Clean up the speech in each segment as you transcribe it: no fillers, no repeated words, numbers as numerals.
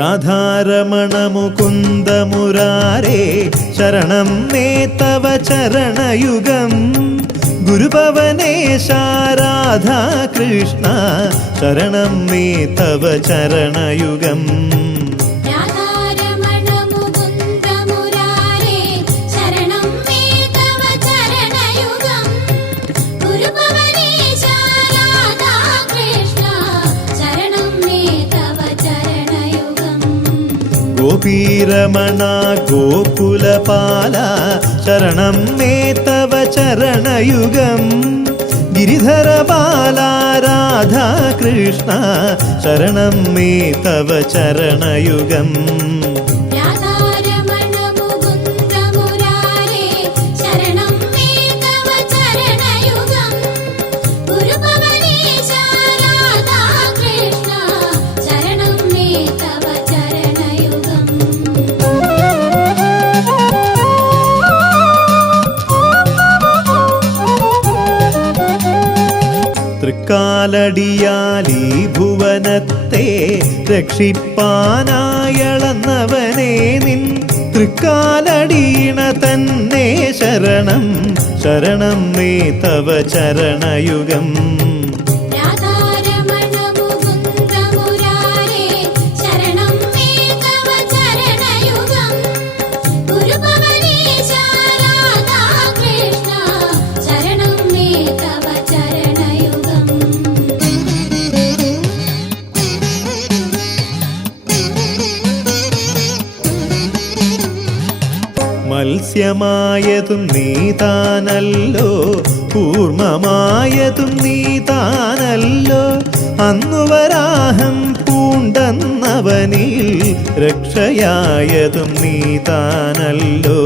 രാധാരമണ മുകുന്ദ മുരാരേ ശരണം മേ തവ ചരണയുഗം ഗുരുഭവനേശ രാധാ കൃഷ്ണ ശരണം മേ തവ ചരണയുഗം ഗോപീരമണ ഗോകുലപാല ശരണം മേ തവ ചരണയുഗം ഗിരിധരപാല രാധാ കൃഷ്ണ ശരണം മേ തവ ചരണയുഗം തൃക്കാലടിയാലീ ഭുവനത്തെ രക്ഷിപ്പാനായളന്നവനേ നിൻ തൃക്കാലടീണ തന്നെ ശരണം ശരണം മേ തവ ചരണയുഗം മത്സ്യമായതും നീതാനല്ലോ കൂർമ്മമായതും നീതാനല്ലോ അന്നു വരാഹം പൂണ്ടന്നവനിൽ രക്ഷയായതും നീതാനല്ലോ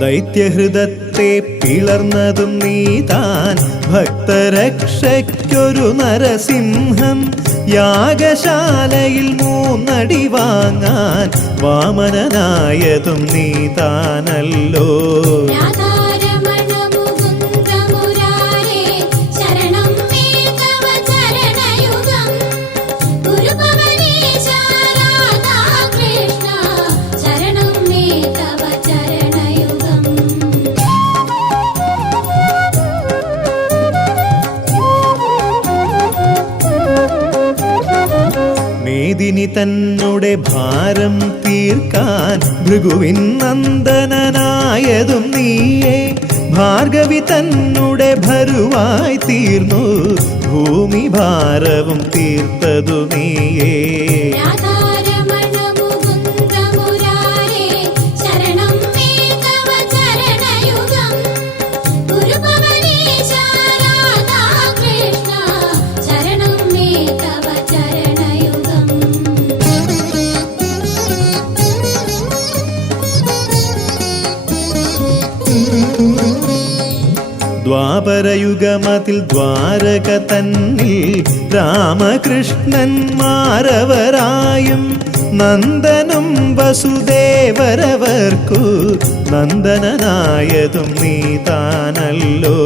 ദൈത്യഹൃദത്തെ പിളർന്നതും നീതാൻ ഭക്തരക്ഷയ്ക്കൊരു നരസിംഹം യാഗശാലയിൽ 3 അടി വാങ്ങാൻ വാമനനായതും നീതാനല്ലോ മേദിനി തന്നുടെ ഭാരം തീർക്കാൻ ഭൃഗുവിൻ നന്ദനനായതും നീയേ ഭാർഗവി തന്നുടെ ഭരുവായി തീർന്നു ഭൂമി ഭാരവും തീർത്തതു നീയേ ദ്വാപരയുഗമതിൽ ദ്വാരക തന്നിൽ രാമകൃഷ്ണന്മാരവരായും നന്ദനും വസുദേവരവർക്കു നന്ദനനായതും നീതാനല്ലോ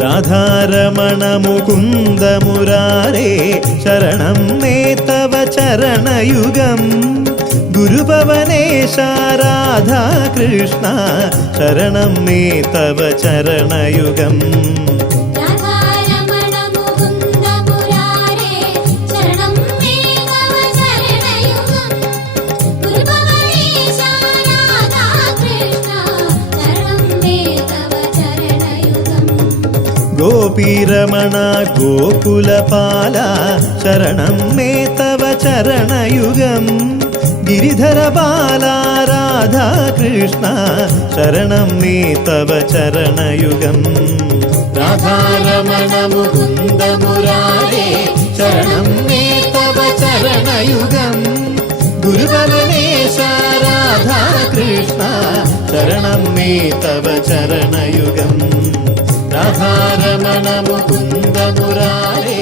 രാധാരമണ മുകുന്ദ മുരാരേ ശരണം മേ തവ ചരണയുഗം ഗുരുഭവനേശ രാധാ കൃഷ്ണ ശരണം മേ തവ ചരണയുഗം ഗോപീരമണ ഗോകുലപാല ശരണം മേ തവ ചരണയുഗം गिरिधर बाला राधा कृष्ण शरणं मे तव चरणयुगम् राधारमण मुकुन्द मुरारे शरणं मे तव चरणयुगम् गुरुवरनेश राधा कृष्ण शरणं मे तव चरणयुगम् राधारमण मुकुन्द मुरारे